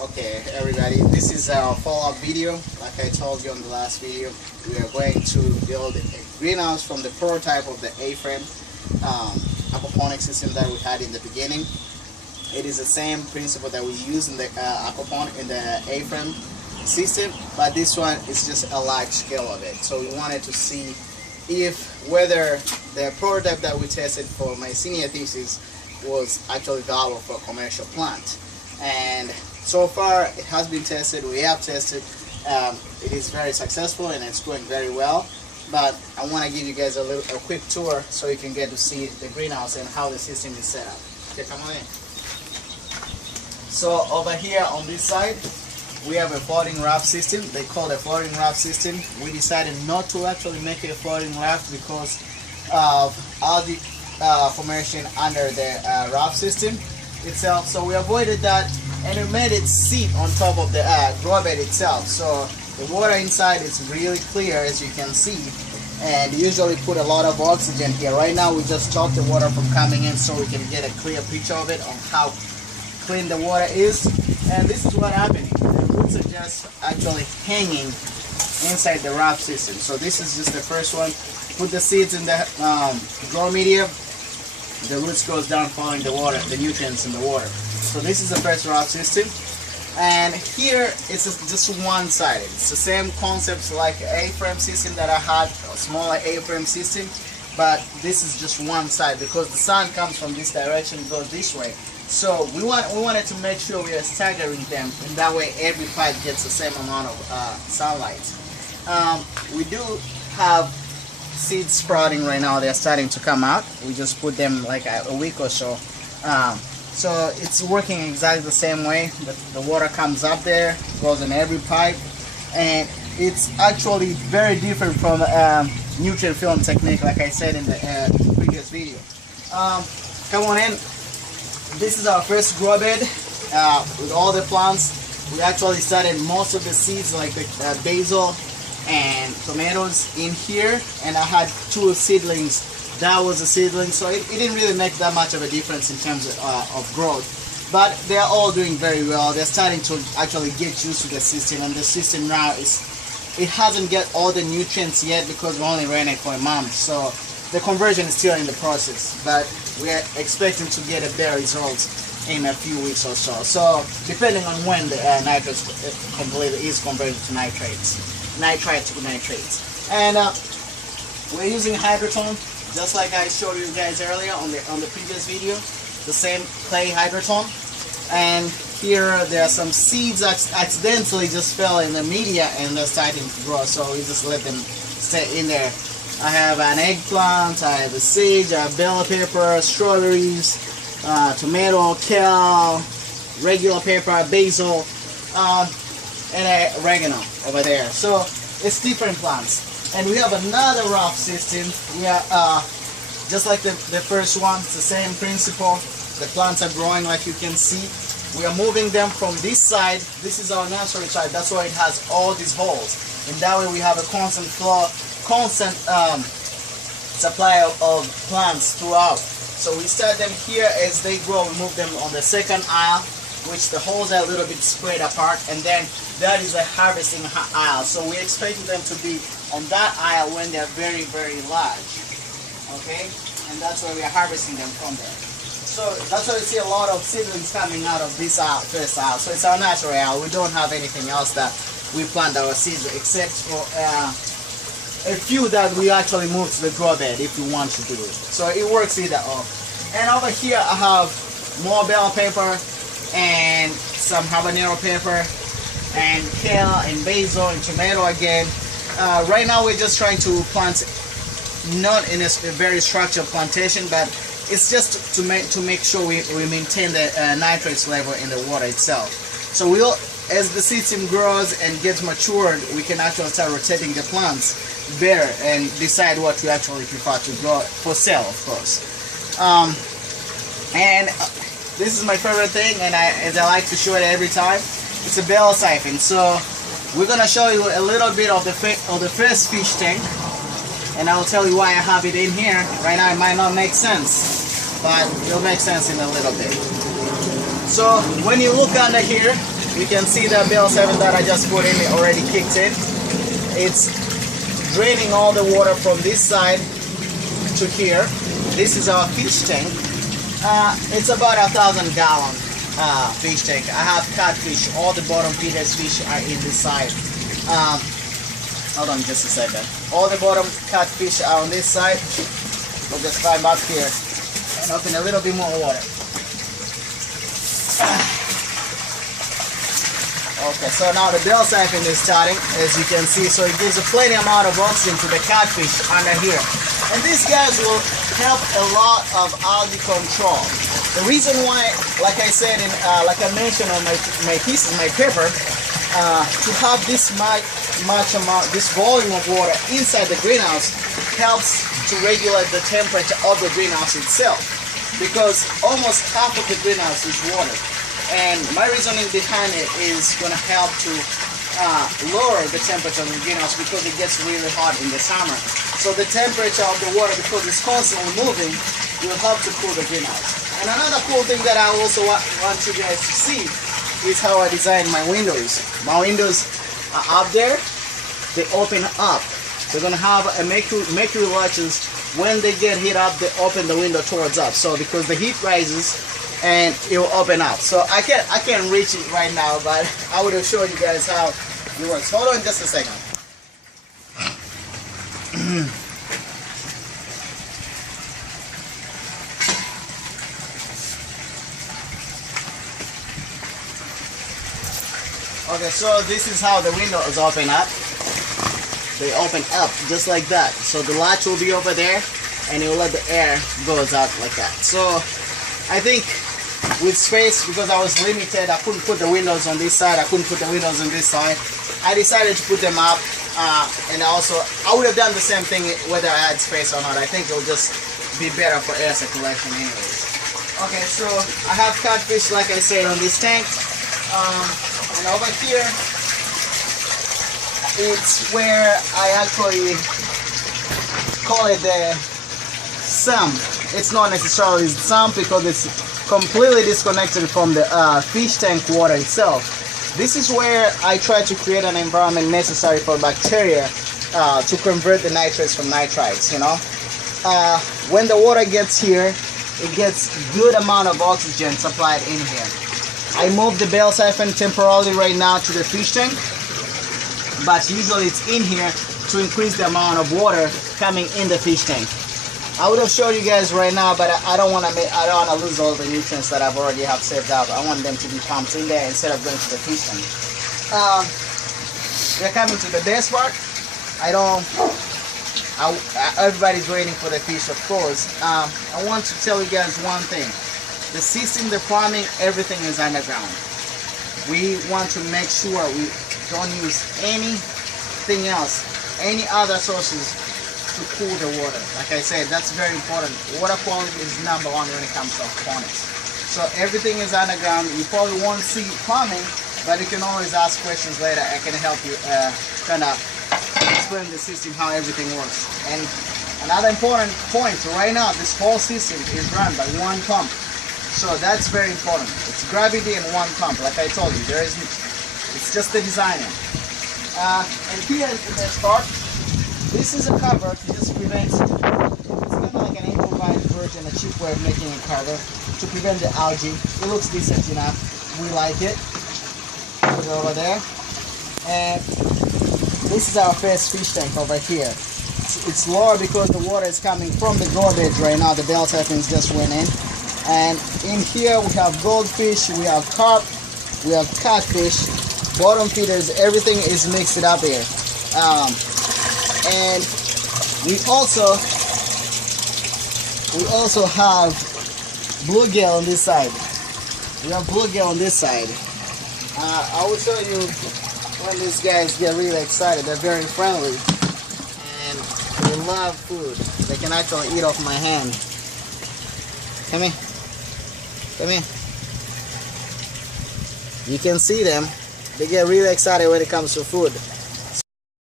Okay, everybody, this is our follow-up video. Like I told you on the last video, we are going to build a greenhouse from the prototype of the A-frame aquaponics system that we had in the beginning. It is the same principle that we use in the A-frame system, but this one is just a large scale of it. So we wanted to see whether the prototype that we tested for my senior thesis was actually viable for a commercial plant. And so far it has been tested, we have tested, it is very successful and it's going very well. But I want to give you guys a quick tour so you can get to see the greenhouse and how the system is set up. Okay, come on in. So over here on this side, we have a floating raft system. They call it a floating raft system. We decided not to actually make it a floating raft because of algae formation under the raft system itself. So we avoided that and we made it sit on top of the grow bed itself. So the water inside is really clear, as you can see, and usually put a lot of oxygen here. Right now we just stop the water from coming in so we can get a clear picture of it on how clean the water is. And this is what happening. The roots are just actually hanging inside the raft system. So this is just the first one. Put the seeds in the grow media. The roots goes down following the water, the nutrients in the water. So this is the first raft system. And here it's just one-sided. It's the same concepts like A-frame system that I had, a smaller A-frame system, but this is just one side because the sun comes from this direction, goes this way. So we wanted to make sure we are staggering them, and that way every pipe gets the same amount of sunlight. We do have seeds sprouting right now. They're starting to come out. We just put them like a week or so. So it's working exactly the same way. The water comes up there, goes in every pipe, and it's actually very different from nutrient film technique, like I said in the previous video. Come on in. This is our first grow bed with all the plants. We actually started most of the seeds, like the basil and tomatoes, in here, and I had 2 seedlings. That was a seedling, so it didn't really make that much of a difference in terms of growth. But they're all doing very well. They're starting to actually get used to the system, and the system now it hasn't get all the nutrients yet because we only ran it for a month. So the conversion is still in the process, but we are expecting to get a better result in a few weeks or so. So depending on when the nitrates completely is converted to nitrite to nitrates. And we're using hydrotone, just like I showed you guys earlier on the previous video, the same clay hydrotone. And here there are some seeds that accidentally just fell in the media and they're starting to grow, so we just let them stay in there. I have an eggplant, I have a sage, I have bell pepper, strawberries, tomato, kale, regular pepper, basil, and oregano over there. So it's different plants. And we have another raft system. We are just like the first one. It's the same principle. The plants are growing like you can see. We are moving them from this side. This is our nursery side. That's why it has all these holes. And that way we have a constant flow, constant supply of plants throughout. So we start them here. As they grow, we move them on the second aisle, which the holes are a little bit spread apart, and then that is a harvesting aisle. So we expect them to be on that aisle when they're very, very large. Okay? And that's where we are harvesting them from there. So that's why you see a lot of seedlings coming out of this aisle, first aisle. So it's our natural aisle. We don't have anything else that we plant our seeds except for a few that we actually move to the grow bed if we want to do it. So it works either or. And over here I have more bell pepper and some habanero pepper and kale and basil and tomato again. Right now we're just trying to plant, not in a very structured plantation, but it's just to make sure we maintain the nitrates level in the water itself. So as the system grows and gets matured, we can actually start rotating the plants better and decide what we actually prefer to grow for sale, of course. And this is my favorite thing, and as I like to show it every time, it's a bell siphon. So we're gonna show you a little bit of the first fish tank, and I'll tell you why I have it in here. Right now it might not make sense, but it'll make sense in a little bit. So when you look under here, You can see that bell siphon that I just put in already kicked in. It's draining all the water from this side to here. This is our fish tank. It's about 1,000 gallon fish tank. I have catfish. All the bottom feeders fish are in this side. Hold on just a second. All the bottom catfish are on this side. We'll just climb up here and open a little bit more water. Okay, so now the bell siphon is starting, as you can see, so it gives a plenty amount of oxygen to the catfish under here. And these guys will help a lot of algae control. The reason why, like I said, like I mentioned on my pieces, my paper, to have this this volume of water inside the greenhouse helps to regulate the temperature of the greenhouse itself, because almost half of the greenhouse is water. And my reasoning behind it is going to help to lower the temperature of the greenhouse, because it gets really hot in the summer. So the temperature of the water, because it's constantly moving, will help to cool the greenhouse. And another cool thing that I also want you guys to see is how I designed my windows. My windows are up there. They open up. They're going to have a mercury latches. When they get heat up, they open the window towards up. So because the heat rises, and it will open up. So I can't reach it right now, but I would have shown you guys how it works. Hold on just a second. Okay, so this is how the windows open up. They open up just like that. So the latch will be over there, and it will let the air goes out like that. So I think with space, because I was limited, I couldn't put the windows on this side, I couldn't put the windows on this side. I decided to put them up, and also I would have done the same thing whether I had space or not. I think it will just be better for air circulation anyways. Okay, so I have catfish, like I said, on this tank, and over here it's where I actually call it the sump. It's not necessarily the sump because it's completely disconnected from the fish tank water itself. This is where I try to create an environment necessary for bacteria to convert the nitrates from nitrites, you know. When the water gets here, it gets good amount of oxygen supplied in here. I moved the bell siphon temporarily right now to the fish tank, but usually it's in here to increase the amount of water coming in the fish tank. I would have showed you guys right now, but I don't want to lose all the nutrients that I've already have saved up. I want them to be pumped in there instead of going to the fish tank. We're coming to the best part. Everybody's waiting for the fish, of course. I want to tell you guys one thing. The system, the farming, everything is underground. We want to make sure we don't use anything else, any other sources to cool the water. Like I said, that's very important. Water quality is #1 when it comes to aquaponics. So everything is underground. You probably won't see plumbing, but you can always ask questions later. I can help you kind of explain the system, how everything works. And another important point, right now this whole system is run by one pump. So that's very important. It's gravity and one pump. Like I told you, it's just the designer. And here is the best part. This is a cover to just prevent, it's kind of like an improvised version, a cheap way of making a cover to prevent the algae. It looks decent enough. We like it. Put it over there. And this is our first fish tank over here. It's lower because the water is coming from the garbage right now. The bell siphons just went in. And in here we have goldfish, we have carp, we have catfish, bottom feeders, everything is mixed up here. And we also have bluegill on this side. We have bluegill on this side. I will show you when these guys get really excited. They're very friendly and they love food. They can actually eat off my hand. Come here. Come here. You can see them. They get really excited when it comes to food.